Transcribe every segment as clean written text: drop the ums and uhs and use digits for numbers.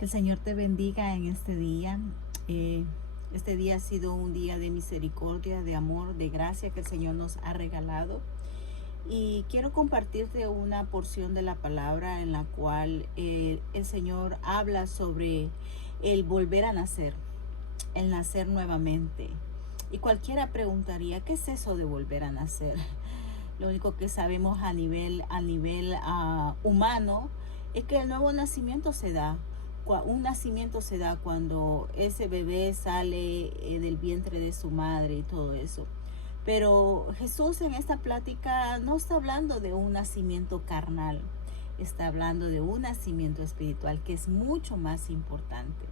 Que el Señor te bendiga en este día. Este día ha sido un día de misericordia, de amor, de gracia que el Señor nos ha regalado. Y quiero compartirte una porción de la palabra en la cual el Señor habla sobre el volver a nacer, el nacer nuevamente. Y cualquiera preguntaría, ¿qué es eso de volver a nacer? Lo único que sabemos a nivel humano es que el nuevo nacimiento se da. Un nacimiento se da cuando ese bebé sale del vientre de su madre y todo eso. Pero Jesús en esta plática no está hablando de un nacimiento carnal, está hablando de un nacimiento espiritual que es mucho más importante.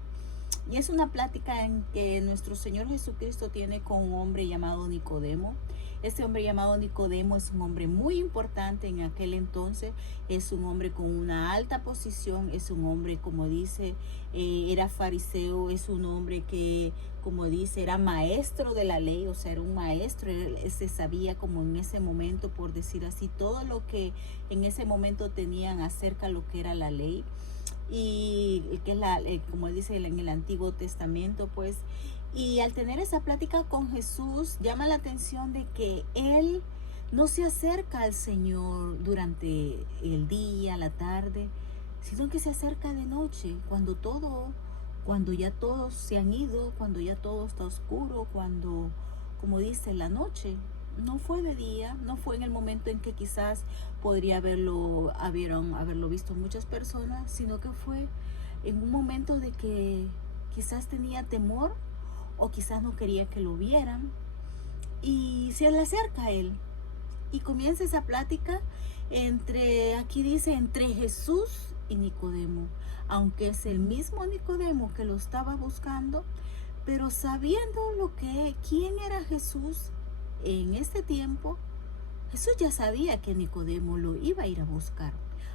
Y es una plática en que nuestro Señor Jesucristo tiene con un hombre llamado Nicodemo. Este hombre llamado Nicodemo es un hombre muy importante en aquel entonces. Es un hombre con una alta posición. Es un hombre, como dice, era fariseo. Es un hombre que, como dice, era maestro de la ley. O sea, era un maestro. Él se sabía como en ese momento, por decir así, todo lo que en ese momento tenían acerca de lo que era la ley. Y que es como dice en el Antiguo Testamento, pues. Y al tener esa plática con Jesús, llama la atención de que él no se acerca al Señor durante el día, la tarde, sino que se acerca de noche, cuando ya todos se han ido, cuando ya todo está oscuro, cuando, como dice, la noche. No fue de día, no fue en el momento en que quizás podría haberlo visto muchas personas, sino que fue en un momento de que quizás tenía temor o quizás no quería que lo vieran, y se le acerca a él y comienza esa plática aquí dice, entre Jesús y Nicodemo, aunque es el mismo Nicodemo que lo estaba buscando, pero sabiendo quién era Jesús en este tiempo. Jesús ya sabía que Nicodemo lo iba a ir a buscar,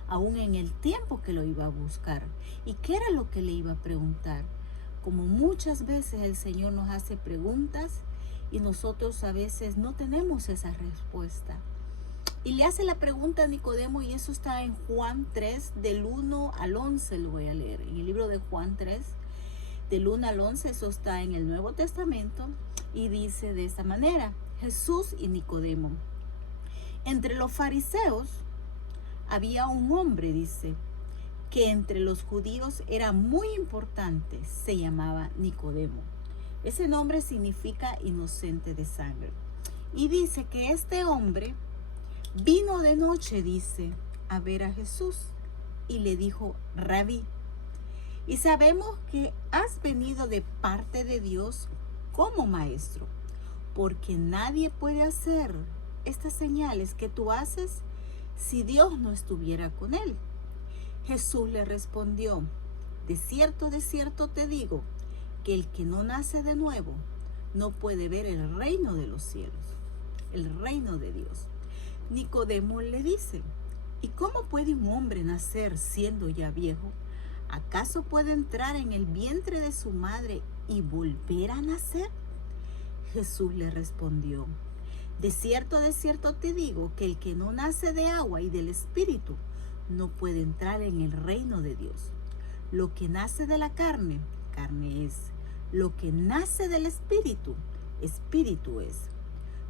aún en el tiempo que lo iba a buscar, y qué era lo que le iba a preguntar. Como muchas veces el Señor nos hace preguntas y nosotros a veces no tenemos esa respuesta. Y le hace la pregunta a Nicodemo, y eso está en Juan 3, del 1 al 11, lo voy a leer. En el libro de Juan 3, del 1 al 11, eso está en el Nuevo Testamento, y dice de esta manera: Jesús y Nicodemo. Entre los fariseos había un hombre, dice, que entre los judíos era muy importante, se llamaba Nicodemo. Ese nombre significa inocente de sangre. Y dice que este hombre vino de noche, dice, a ver a Jesús, y le dijo: Rabí, y sabemos que has venido de parte de Dios como maestro, porque nadie puede hacer estas señales que tú haces si Dios no estuviera con él. Jesús le respondió: de cierto te digo, que el que no nace de nuevo no puede ver el reino de los cielos, el reino de Dios. Nicodemo le dice: ¿y cómo puede un hombre nacer siendo ya viejo? ¿Acaso puede entrar en el vientre de su madre y volver a nacer? Jesús le respondió: de cierto te digo, que el que no nace de agua y del Espíritu no puede entrar en el reino de Dios. Lo que nace de la carne, carne es. Lo que nace del Espíritu, Espíritu es.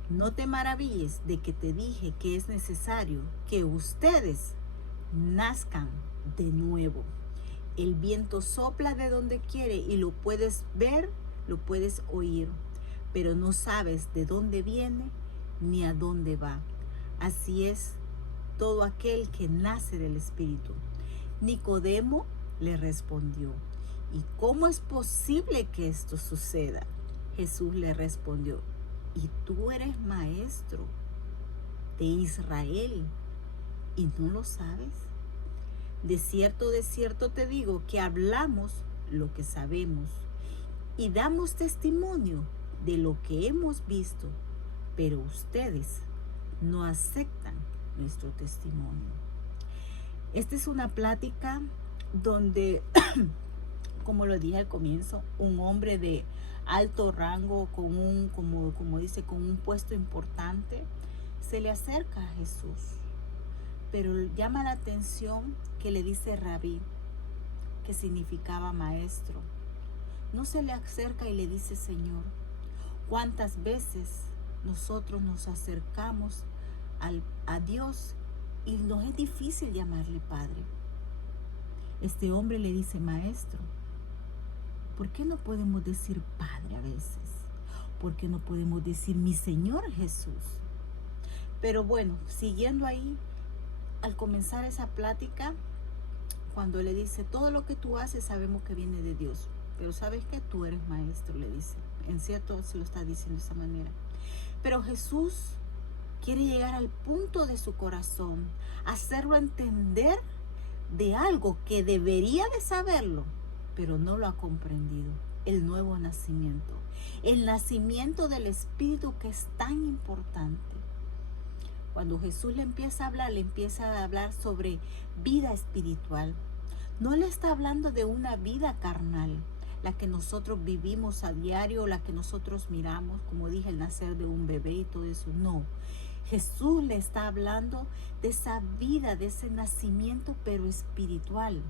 No te maravilles de que te dije que es necesario que ustedes nazcan de nuevo. El viento sopla de donde quiere y lo puedes ver, lo puedes oír, pero no sabes de dónde viene ni a dónde va. Así es todo aquel que nace del Espíritu. Nicodemo le respondió: ¿y cómo es posible que esto suceda? Jesús le respondió: ¿y tú eres maestro de Israel y no lo sabes? De cierto te digo que hablamos lo que sabemos y damos testimonio de lo que hemos visto, pero ustedes no aceptan nuestro testimonio. Esta es una plática donde, como lo dije al comienzo, un hombre de alto rango, como dice, con un puesto importante, se le acerca a Jesús. Pero llama la atención que le dice Rabí. que significaba maestro. No se le acerca y le dice Señor. ¿Cuántas veces nosotros nos acercamos a Dios y nos es difícil llamarle Padre? Este hombre le dice maestro. ¿Por qué no podemos decir Padre a veces? ¿Por qué no podemos decir mi Señor Jesús? Pero bueno, siguiendo ahí, al comenzar esa plática, cuando le dice, todo lo que tú haces sabemos que viene de Dios, pero ¿sabes qué? Tú eres maestro, le dice. En cierto se lo está diciendo de esa manera. Pero Jesús quiere llegar al punto de su corazón, hacerlo entender de algo que debería de saberlo, pero no lo ha comprendido. El nuevo nacimiento. El nacimiento del Espíritu, que es tan importante. Cuando Jesús le empieza a hablar sobre vida espiritual. No le está hablando de una vida carnal, la que nosotros vivimos a diario, la que nosotros miramos, como dije, el nacer de un bebé y todo eso. No. Jesús le está hablando de esa vida, de ese nacimiento, pero espiritual.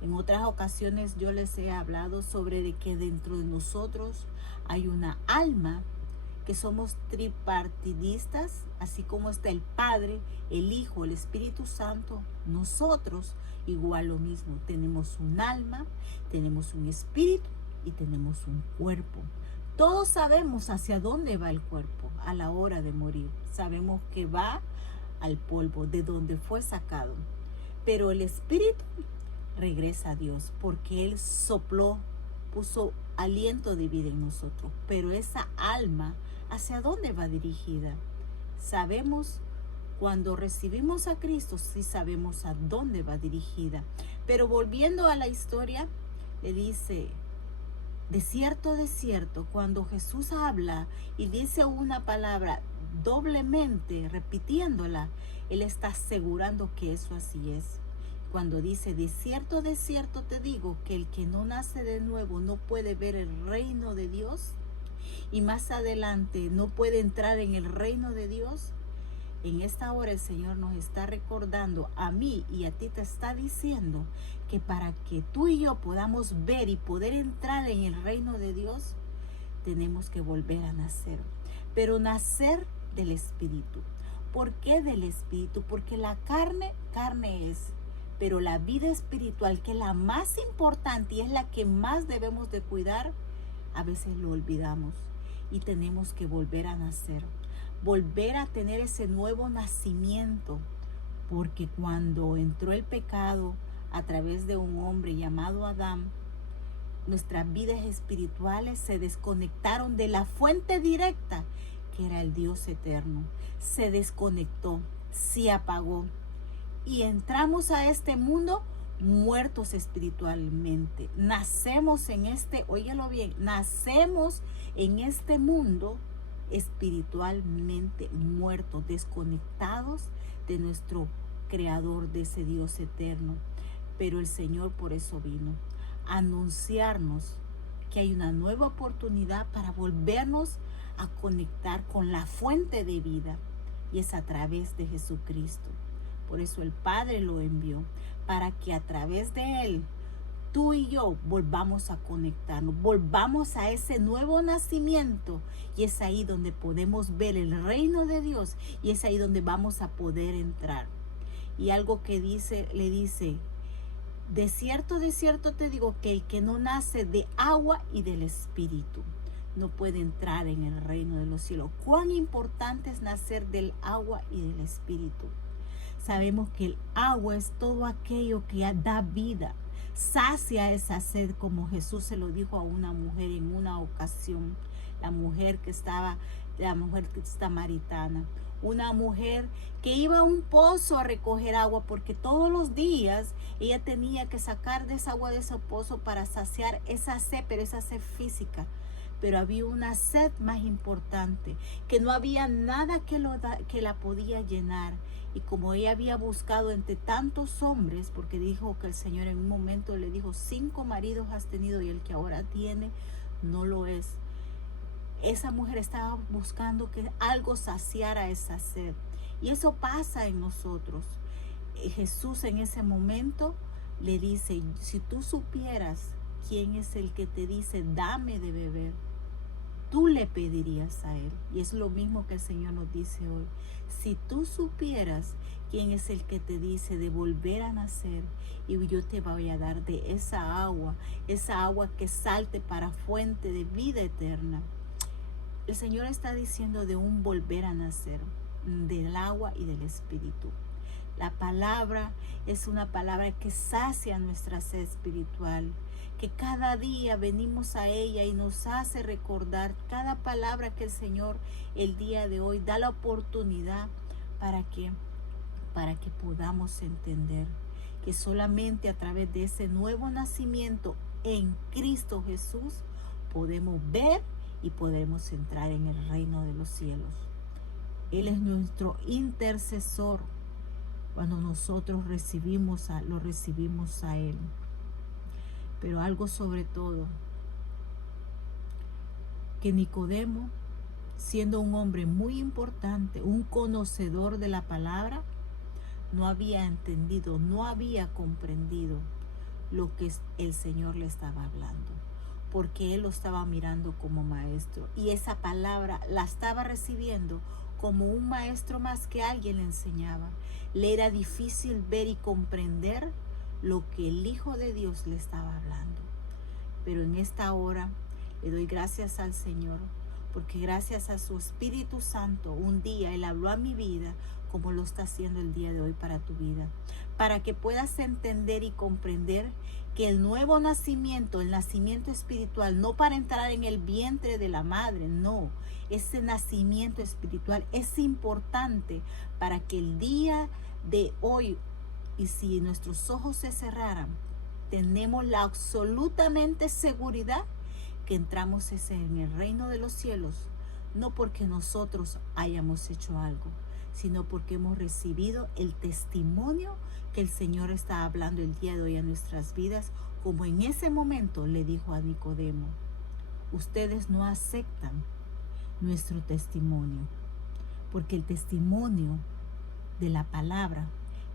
En otras ocasiones yo les he hablado sobre de que dentro de nosotros hay una alma, que somos tripartidistas, así como está el Padre, el Hijo, el Espíritu Santo. Nosotros igual lo mismo, tenemos un alma, tenemos un espíritu y tenemos un cuerpo. Todos sabemos hacia dónde va el cuerpo a la hora de morir. Sabemos que va al polvo, de donde fue sacado. Pero el espíritu regresa a Dios, porque Él sopló, puso aliento de vida en nosotros. Pero esa alma, ¿hacia dónde va dirigida? Sabemos, cuando recibimos a Cristo, sí sabemos a dónde va dirigida. Pero volviendo a la historia, le dice, de cierto, cuando Jesús habla y dice una palabra doblemente, repitiéndola, Él está asegurando que eso así es. Cuando dice, de cierto te digo, que el que no nace de nuevo no puede ver el reino de Dios, y más adelante no puede entrar en el reino de Dios. En esta hora el Señor nos está recordando, a mí y a ti te está diciendo, que para que tú y yo podamos ver y poder entrar en el reino de Dios, tenemos que volver a nacer. Pero nacer del Espíritu. ¿Por qué del Espíritu? Porque la carne es. Pero la vida espiritual, que es la más importante y es la que más debemos de cuidar, a veces lo olvidamos. Y tenemos que volver a nacer. Volver a tener ese nuevo nacimiento. Porque cuando entró el pecado a través de un hombre llamado Adán, nuestras vidas espirituales se desconectaron de la fuente directa, que era el Dios eterno. Se desconectó, se apagó. Y entramos a este mundo muertos espiritualmente. Nacemos en óigalo bien, nacemos en este mundo espiritualmente muertos, desconectados de nuestro Creador, de ese Dios eterno. Pero el Señor por eso vino a anunciarnos que hay una nueva oportunidad para volvernos a conectar con la fuente de vida, y es a través de Jesucristo. Por eso el Padre lo envió, para que a través de Él, tú y yo volvamos a conectarnos, volvamos a ese nuevo nacimiento. Y es ahí donde podemos ver el reino de Dios, y es ahí donde vamos a poder entrar. Y algo que le dice, de cierto te digo, que el que no nace de agua y del Espíritu no puede entrar en el reino de los cielos. Cuán importante es nacer del agua y del Espíritu. Sabemos que el agua es todo aquello que da vida, sacia esa sed, como Jesús se lo dijo a una mujer en una ocasión, la mujer samaritana, una mujer que iba a un pozo a recoger agua, porque todos los días ella tenía que sacar de esa agua de ese pozo para saciar esa sed, pero esa sed física. Pero había una sed más importante, que no había nada que la podía llenar. Y como ella había buscado entre tantos hombres, porque dijo que el Señor en un momento le dijo, 5 maridos has tenido y el que ahora tiene no lo es. Esa mujer estaba buscando que algo saciara esa sed. Y eso pasa en nosotros. Jesús en ese momento le dice, si tú supieras quién es el que te dice, dame de beber, tú le pedirías a él. Y es lo mismo que el Señor nos dice hoy. Si tú supieras quién es el que te dice de volver a nacer, y yo te voy a dar de esa agua que salte para fuente de vida eterna. El Señor está diciendo de un volver a nacer, del agua y del Espíritu. La palabra es una palabra que sacia nuestra sed espiritual, que cada día venimos a ella y nos hace recordar cada palabra que el Señor el día de hoy da la oportunidad para que podamos entender que solamente a través de ese nuevo nacimiento en Cristo Jesús podemos ver y podemos entrar en el reino de los cielos. Él es nuestro intercesor cuando nosotros lo recibimos a Él. Pero algo sobre todo, que Nicodemo, siendo un hombre muy importante, un conocedor de la palabra, no había entendido, no había comprendido lo que el Señor le estaba hablando, porque él lo estaba mirando como maestro y esa palabra la estaba recibiendo como un maestro más que alguien le enseñaba. Le era difícil ver y comprender lo que el Hijo de Dios le estaba hablando. Pero en esta hora le doy gracias al Señor, porque gracias a su Espíritu Santo un día Él habló a mi vida como lo está haciendo el día de hoy para tu vida, para que puedas entender y comprender que el nuevo nacimiento, el nacimiento espiritual, no para entrar en el vientre de la madre, no, ese nacimiento espiritual es importante para que el día de hoy, y si nuestros ojos se cerraran, tenemos la absolutamente seguridad que entramos en el reino de los cielos, no porque nosotros hayamos hecho algo, sino porque hemos recibido el testimonio que el Señor está hablando el día de hoy a nuestras vidas, como en ese momento le dijo a Nicodemo: ustedes no aceptan nuestro testimonio, porque el testimonio de la palabra,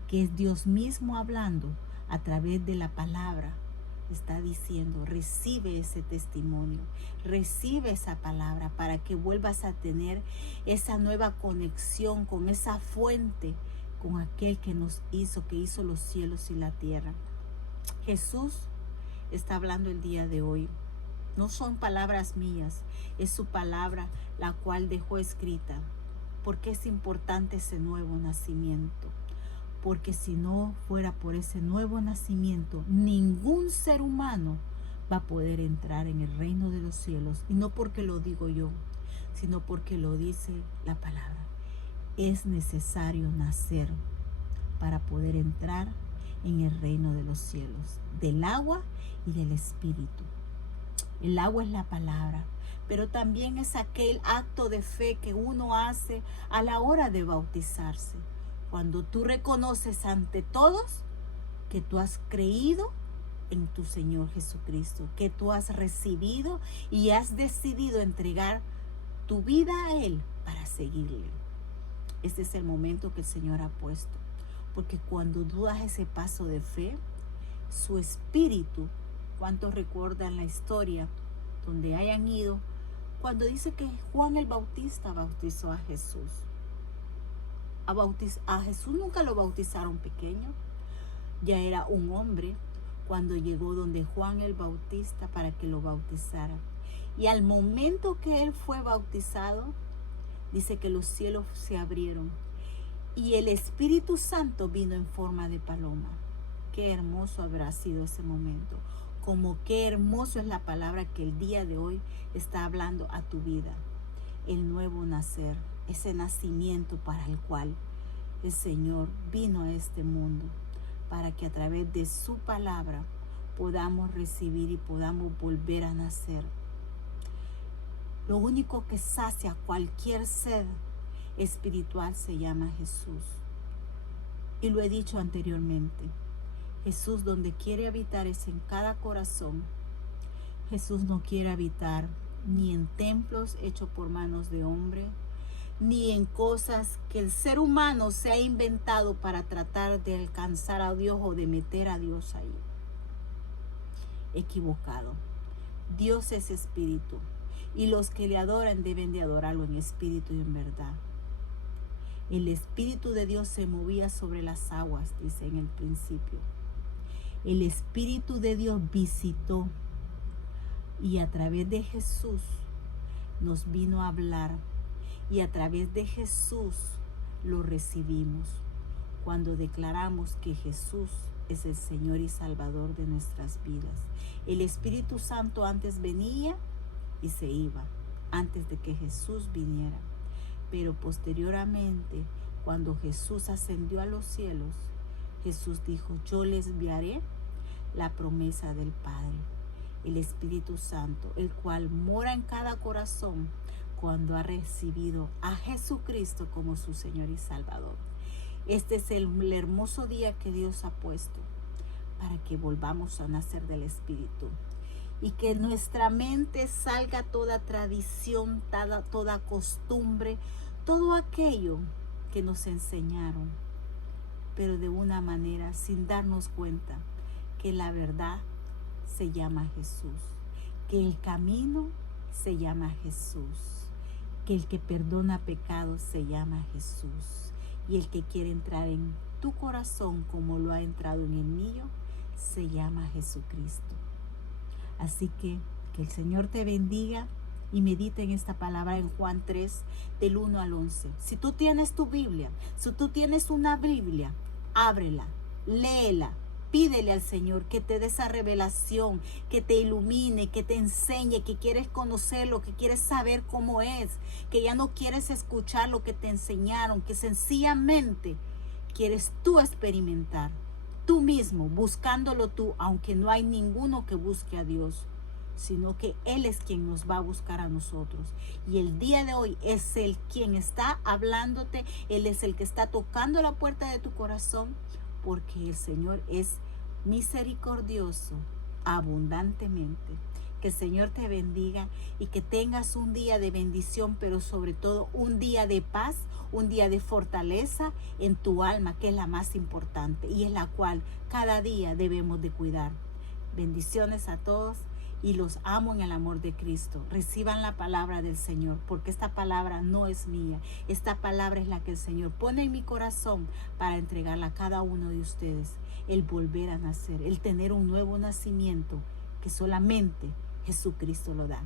que es Dios mismo hablando a través de la palabra, está diciendo, recibe ese testimonio, recibe esa palabra para que vuelvas a tener esa nueva conexión con esa fuente, con aquel que hizo los cielos y la tierra. Jesús está hablando el día de hoy. No son palabras mías, es su palabra la cual dejó escrita. Porque es importante ese nuevo nacimiento. Porque si no fuera por ese nuevo nacimiento, ningún ser humano va a poder entrar en el reino de los cielos. Y no porque lo digo yo, sino porque lo dice la palabra. Es necesario nacer para poder entrar en el reino de los cielos, del agua y del Espíritu. El agua es la palabra, pero también es aquel acto de fe que uno hace a la hora de bautizarse. Cuando tú reconoces ante todos que tú has creído en tu Señor Jesucristo, que tú has recibido y has decidido entregar tu vida a Él para seguirle. Este es el momento que el Señor ha puesto, porque cuando tú das ese paso de fe, su Espíritu, ¿cuántos recuerdan la historia donde hayan ido? Cuando dice que Juan el Bautista bautizó a Jesús. A Jesús nunca lo bautizaron pequeño, ya era un hombre cuando llegó donde Juan el Bautista para que lo bautizara. Y al momento que él fue bautizado, dice que los cielos se abrieron y el Espíritu Santo vino en forma de paloma. Qué hermoso habrá sido ese momento. Como qué hermoso es la palabra que el día de hoy está hablando a tu vida. El nuevo nacer, ese nacimiento para el cual el Señor vino a este mundo, para que a través de su palabra podamos recibir y podamos volver a nacer. Lo único que sacia cualquier sed espiritual se llama Jesús. Y lo he dicho anteriormente, Jesús donde quiere habitar es en cada corazón. Jesús no quiere habitar ni en templos hechos por manos de hombre, ni en cosas que el ser humano se ha inventado para tratar de alcanzar a Dios o de meter a Dios ahí. Equivocado. Dios es espíritu y los que le adoran deben de adorarlo en espíritu y en verdad. El Espíritu de Dios se movía sobre las aguas, dice en el principio. El Espíritu de Dios visitó y a través de Jesús nos vino a hablar y a través de Jesús lo recibimos cuando declaramos que Jesús es el Señor y Salvador de nuestras vidas. El Espíritu Santo antes venía y se iba, antes de que Jesús viniera. Pero posteriormente, cuando Jesús ascendió a los cielos, Jesús dijo, yo les enviaré la promesa del Padre, el Espíritu Santo, el cual mora en cada corazón cuando ha recibido a Jesucristo como su Señor y Salvador. Este es el hermoso día que Dios ha puesto para que volvamos a nacer del Espíritu. Y que nuestra mente salga toda tradición, toda costumbre, todo aquello que nos enseñaron, pero de una manera sin darnos cuenta que la verdad se llama Jesús, que el camino se llama Jesús, que el que perdona pecados se llama Jesús, y el que quiere entrar en tu corazón como lo ha entrado en el mío, se llama Jesucristo. Así que el Señor te bendiga y medita en esta palabra en Juan 3, del 1 al 11. Si tú tienes tu Biblia, si tú tienes una Biblia, ábrela, léela, pídele al Señor que te dé esa revelación, que te ilumine, que te enseñe, que quieres conocerlo, que quieres saber cómo es, que ya no quieres escuchar lo que te enseñaron, que sencillamente quieres tú experimentar. Tú mismo, buscándolo tú, aunque no hay ninguno que busque a Dios, sino que Él es quien nos va a buscar a nosotros. Y el día de hoy es Él quien está hablándote, Él es el que está tocando la puerta de tu corazón, porque el Señor es misericordioso abundantemente. Que el Señor te bendiga y que tengas un día de bendición, pero sobre todo un día de paz, un día de fortaleza en tu alma, que es la más importante y es la cual cada día debemos de cuidar. Bendiciones a todos y los amo en el amor de Cristo. Reciban la palabra del Señor, porque esta palabra no es mía. Esta palabra es la que el Señor pone en mi corazón para entregarla a cada uno de ustedes. El volver a nacer, el tener un nuevo nacimiento que solamente Jesucristo lo da.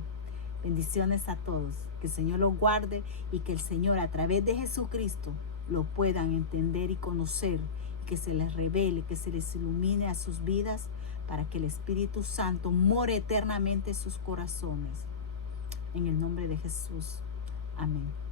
Bendiciones a todos. Que el Señor los guarde y que el Señor a través de Jesucristo lo puedan entender y conocer, que se les revele, que se les ilumine a sus vidas para que el Espíritu Santo more eternamente en sus corazones. En el nombre de Jesús. Amén.